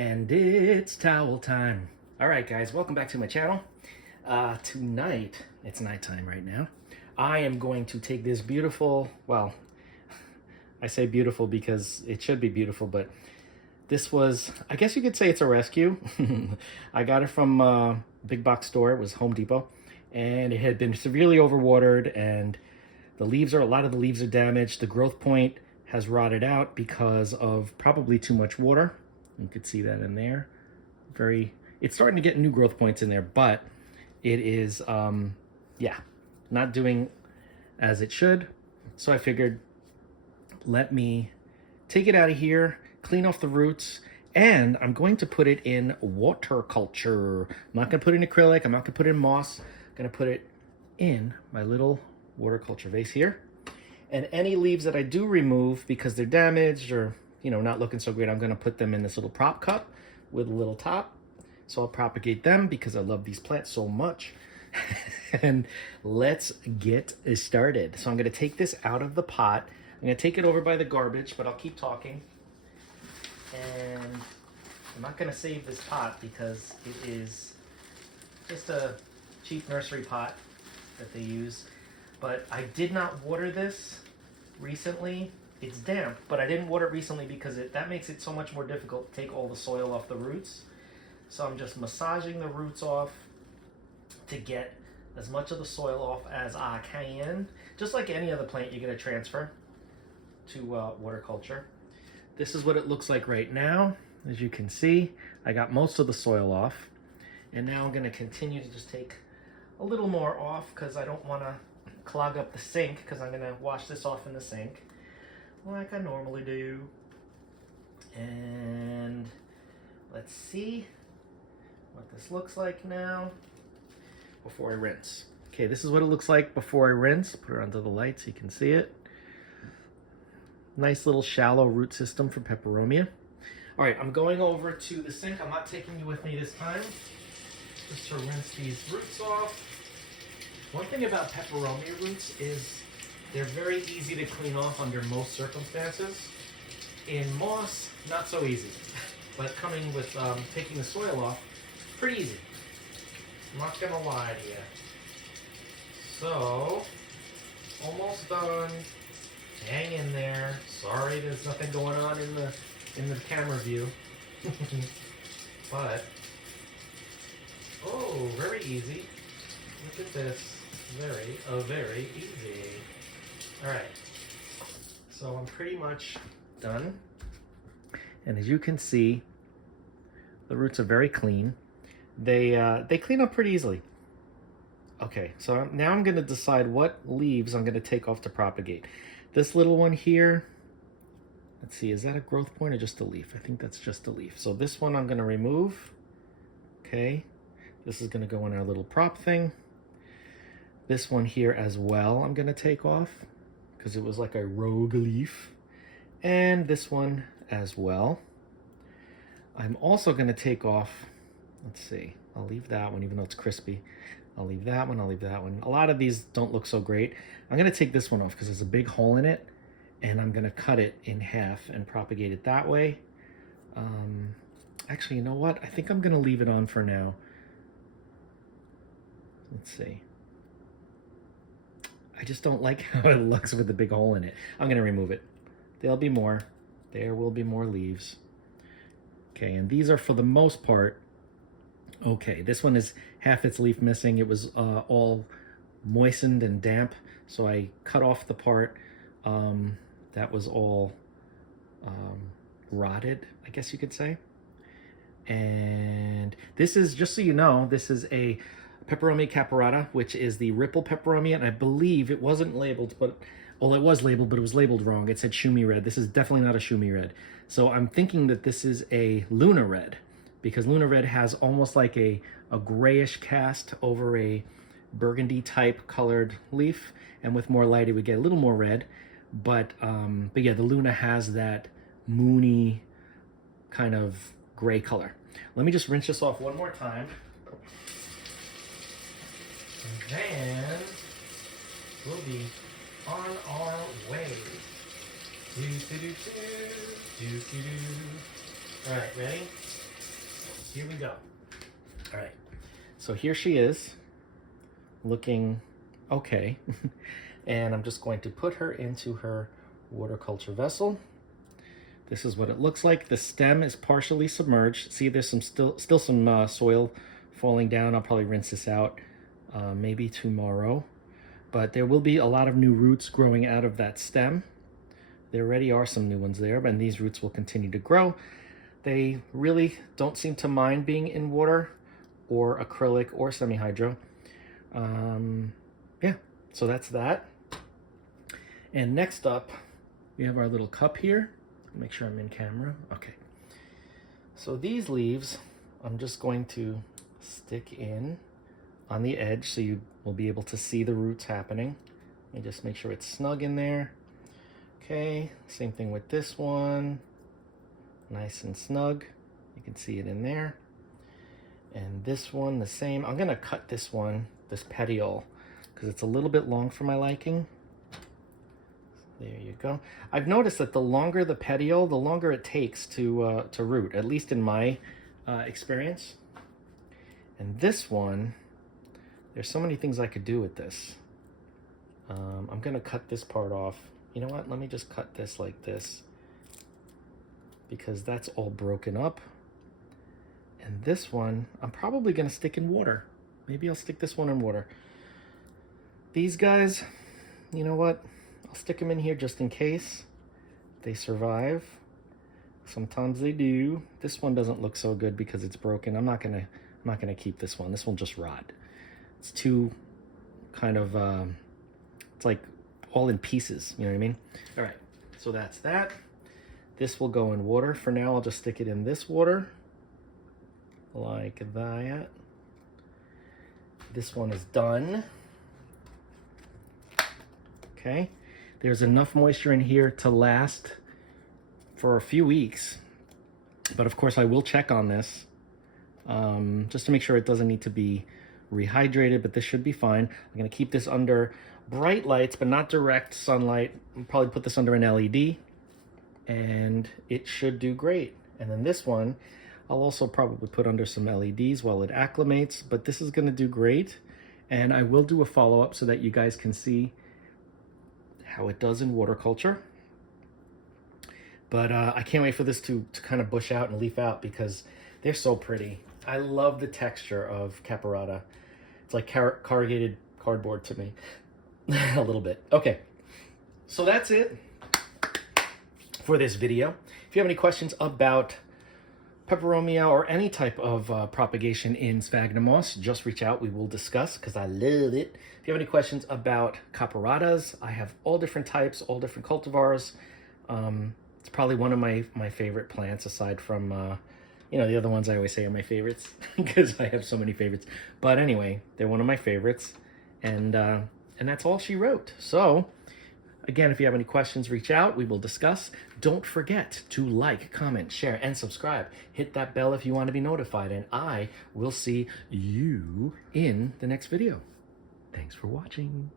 And it's towel time. All right, guys, welcome back to my channel. Tonight, it's nighttime right now. I am going to take this beautiful, well, I say beautiful because it should be beautiful, but this was, I guess you could say it's a rescue. I got it from a big box store. It was Home Depot, and it had been severely overwatered, and a lot of the leaves are damaged. The growth point has rotted out because of probably too much water. You could see that in there. It's starting to get new growth points in there, but it is, yeah, not doing as it should. So I figured, let me take it out of here, clean off the roots, and I'm going to put it in water culture. I'm not gonna put it in acrylic, I'm not gonna put it in moss. I'm gonna put it in my little water culture vase here. And any leaves that I do remove because they're damaged or not looking so great, I'm gonna put them in this little prop cup with a little top. So I'll propagate them because I love these plants so much. And let's get started. So I'm gonna take this out of the pot. I'm gonna take it over by the garbage, but I'll keep talking. And I'm not gonna save this pot because it is just a cheap nursery pot that they use. But I did not water this recently. It's damp, but I didn't water it recently because that makes it so much more difficult to take all the soil off the roots. So I'm just massaging the roots off to get as much of the soil off as I can. Just like any other plant, you're gonna transfer to water culture. This is what it looks like right now. As you can see, I got most of the soil off. And now I'm gonna continue to just take a little more off because I don't wanna clog up the sink because I'm gonna wash this off in the sink like I normally do. And let's see what this looks like now before I rinse. Okay, this is what it looks like before I rinse. Put it under the light so you can see it. Nice little shallow root system for peperomia. All right, I'm going over to the sink. I'm not taking you with me this time, just to rinse these roots off. One thing about peperomia roots is they're very easy to clean off under most circumstances. In moss, not so easy. But coming with taking the soil off, pretty easy. I'm not gonna lie to you. So, almost done. Hang in there. Sorry, there's nothing going on in the camera view. But, oh, very easy. Look at this. Very easy. All right. So I'm pretty much done. And as you can see, the roots are very clean. They clean up pretty easily. Okay, so now I'm gonna decide what leaves I'm gonna take off to propagate. This little one here, let's see, is that a growth point or just a leaf? I think that's just a leaf. So this one I'm gonna remove. Okay, this is gonna go in our little prop thing. This one here as well I'm gonna take off because it was like a rogue leaf. And this one as well. I'm also gonna take off, let's see, I'll leave that one even though it's crispy. I'll leave that one, I'll leave that one. A lot of these don't look so great. I'm gonna take this one off because there's a big hole in it and I'm gonna cut it in half and propagate it that way. Actually, you know what? I think I'm gonna leave it on for now. Let's see. I just don't like how it looks with the big hole in it. I'm gonna remove it. There'll be more. There will be more leaves. Okay, and these are for the most part, okay, this one is half its leaf missing. It was all moistened and damp, so I cut off the part that was all rotted, I guess you could say. And this is, just so you know, this is a Peperomia caperata, which is the ripple peperomia, and I believe it wasn't labeled, but, well, it was labeled, but it was labeled wrong. It said Shumi red. This is definitely not a Shumi red. So I'm thinking that this is a Luna red, because Luna red has almost like a grayish cast over a burgundy type colored leaf, and with more light it would get a little more red. But yeah, the Luna has that moony kind of gray color. Let me just rinse this off one more time. And then we'll be on our way. Do, do, do, do, do, do, do. All right, ready? here we go. All right, so here she is, looking okay. And I'm just going to put her into her water culture vessel. This is what it looks like. The stem is partially submerged. See, there's some still some soil falling down. I'll probably rinse this out maybe tomorrow. But there will be a lot of new roots growing out of that stem. There already are some new ones there, and these roots will continue to grow. They really don't seem to mind being in water or acrylic or semi-hydro. Yeah, so that's that. And next up, we have our little cup here. Make sure I'm in camera. Okay. So these leaves, I'm just going to stick in on the edge so you will be able to see the roots happening. Let me just make sure it's snug in there. Okay, same thing with this one. Nice and snug. You can see it in there. And this one, the same. I'm gonna cut this one, this petiole, because it's a little bit long for my liking. There you go. I've noticed that the longer the petiole, the longer it takes to root, at least in my experience. And this one, there's so many things I could do with this. I'm gonna cut this part off. You know what? Let me just cut this like this, because that's all broken up. And this one, I'm probably gonna stick in water. Maybe I'll stick this one in water. These guys, you know what? I'll stick them in here just in case they survive. Sometimes they do. This one doesn't look so good because it's broken. I'm not gonna keep this one. This one just rot. It's too kind of it's like all in pieces, you know what I mean? All right, so that's that. This will go in water. For now, I'll just stick it in this water like that. This one is done. Okay. There's enough moisture in here to last for a few weeks. But of course I will check on this just to make sure it doesn't need to be rehydrated, but this should be fine. I'm gonna keep this under bright lights, but not direct sunlight. I'll probably put this under an LED and it should do great. And then this one, I'll also probably put under some LEDs while it acclimates, but this is gonna do great. And I will do a follow-up so that you guys can see how it does in water culture. But I can't wait for this to kind of bush out and leaf out because they're so pretty. I love the texture of Caparata. It's like corrugated cardboard to me, a little bit. Okay, so that's it for this video. If you have any questions about peperomia or any type of propagation in sphagnum moss, just reach out. We will discuss because I love it. If you have any questions about Caparatas, I have all different types, all different cultivars. It's probably one of my favorite plants aside from, you know, the other ones I always say are my favorites because I have so many favorites. But anyway, they're one of my favorites. And that's all she wrote. So again, if you have any questions, reach out. We will discuss. Don't forget to like, comment, share, and subscribe. Hit that bell if you want to be notified. And I will see you in the next video. Thanks for watching.